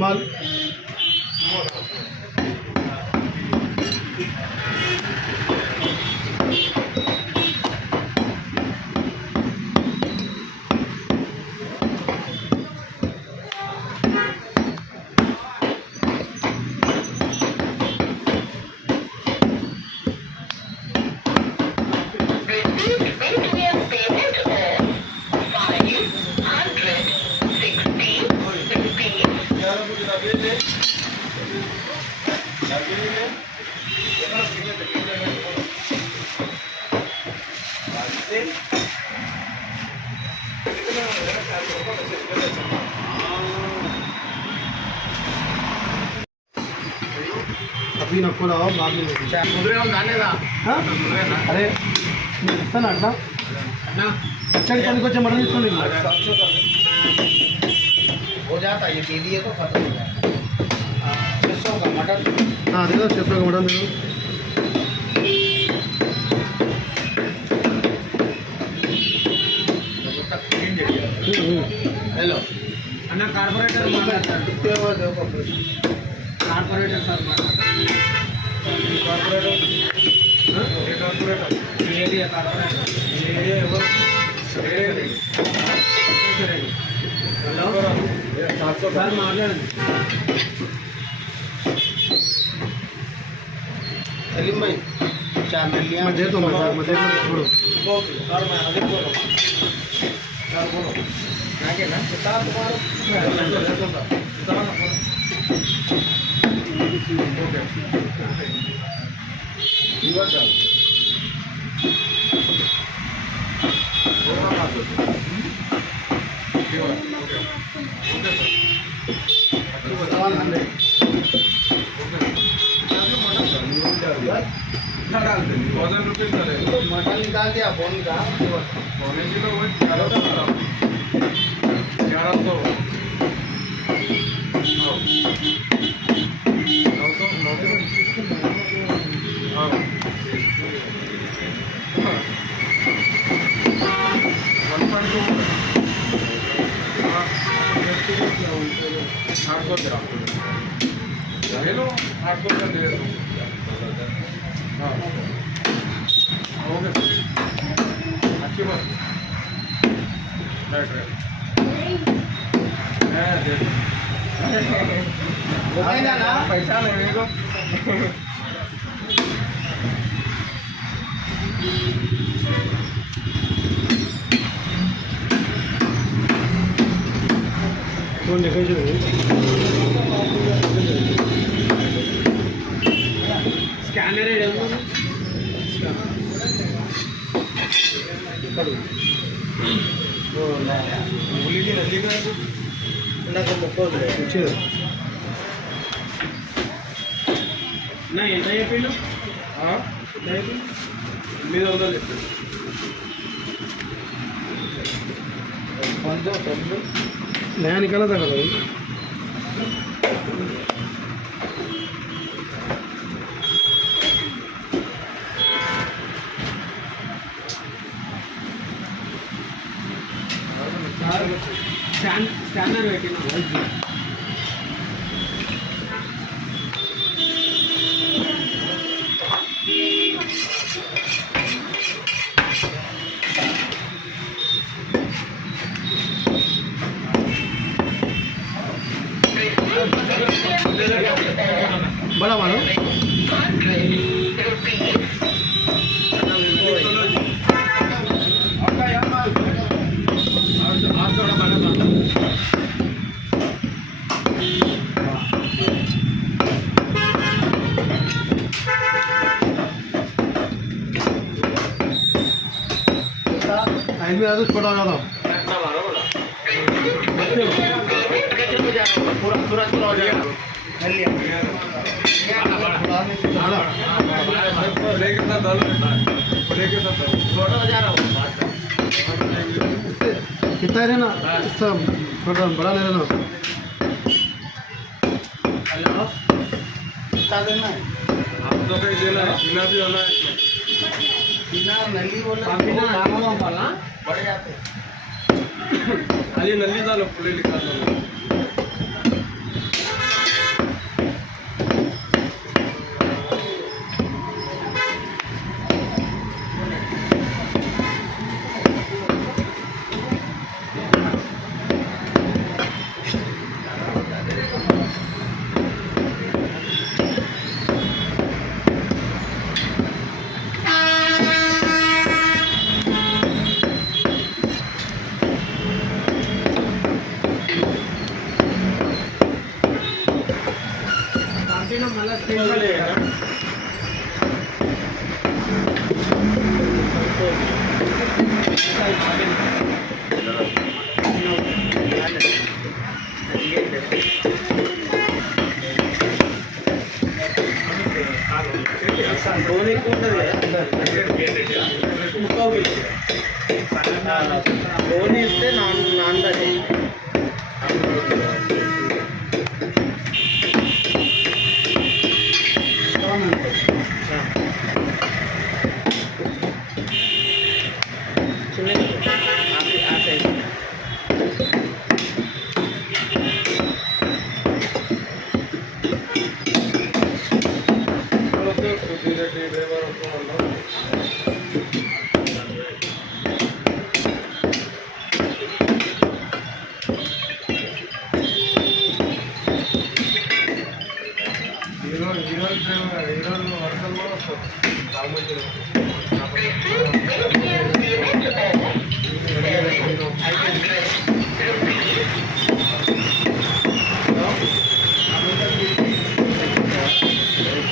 माल अभी नको लाओ बाद में अरे ఇస్తాను అట్లా चल पनी को मटन इसको नहीं हो जाता है, ये दे दिए तो खत्म हो जाता है। 600 का मटन, हाँ दे दो 600 का मटन दे दो। हेलो अन्ना कार्पोरेटर मारता कितने हुआ देखो corporator sir corporator area corporator area hello 700 sir मारना सलीम भाई चार मिलियन मैं दे दूँ मैं छोड़ो सर मैं आगे बोलो सर बोलो आगे ना बता तुम्हारा मटन निकाल दिया बोन का बोने की तो वही 800 हेलो 800 का दे दो हाँ हो गया अच्छी बात राइट राइट ना पैसा लेने को कौन देखा स्कैनर नहीं ఎంత చెప్పిండు మీద వందలు చెప్పిండు नया निकाला था कल स्कैनर పెట్టినా इसमें आया तो छोटा हो जाता इतना मारो बोला पूरा पूरा पूरा हो जाएगा छोटा हो जा रहा हूँ कितना है ना सब छोटा बड़ा ले लेना कितना देना है आप तो कहीं देना है बिना भी होना है बिना नली बोला बिना नाम वाला बढ़ जाते खाली नली डालो पूरे निकाल दो बोनी इస్తే नांदा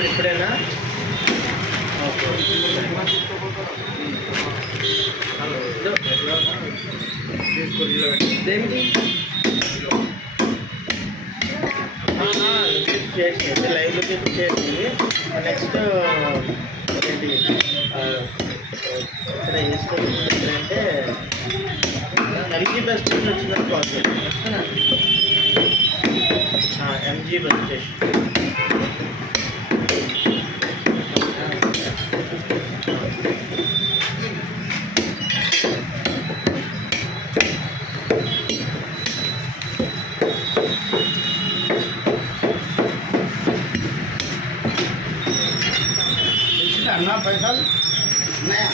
ఇప్పుడేనా దేనికి చేసి లైవ్లో చేసి నెక్స్ట్ ఏంటి ఇక్కడ ఏ స్టేషన్ అంటే ఎంజీ బస్ స్టేషన్ వచ్చిందని కాల్ చేయండి ఎంజీ బస్ స్టేషన్ अन्ना पैसा नया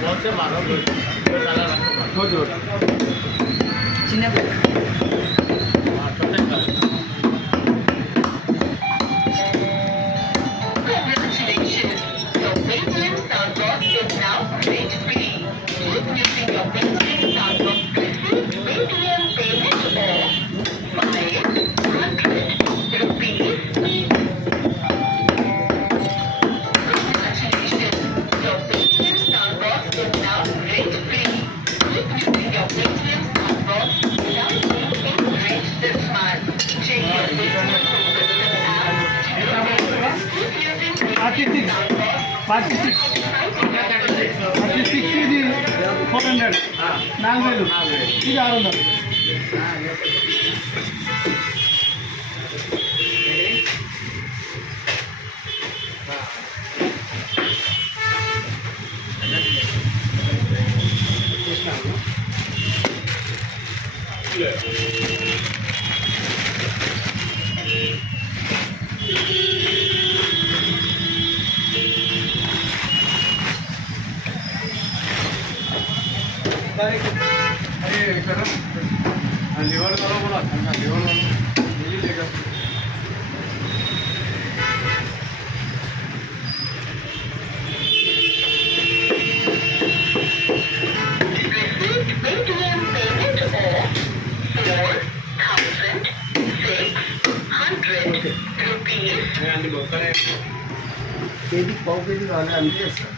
बहुत से मारो चिन्ह ఇది 400 4000 ఇది 600 लिवर करो बोला लिवर కేజీ పావు కేజీ కావాలి అంతే చేస్తాను.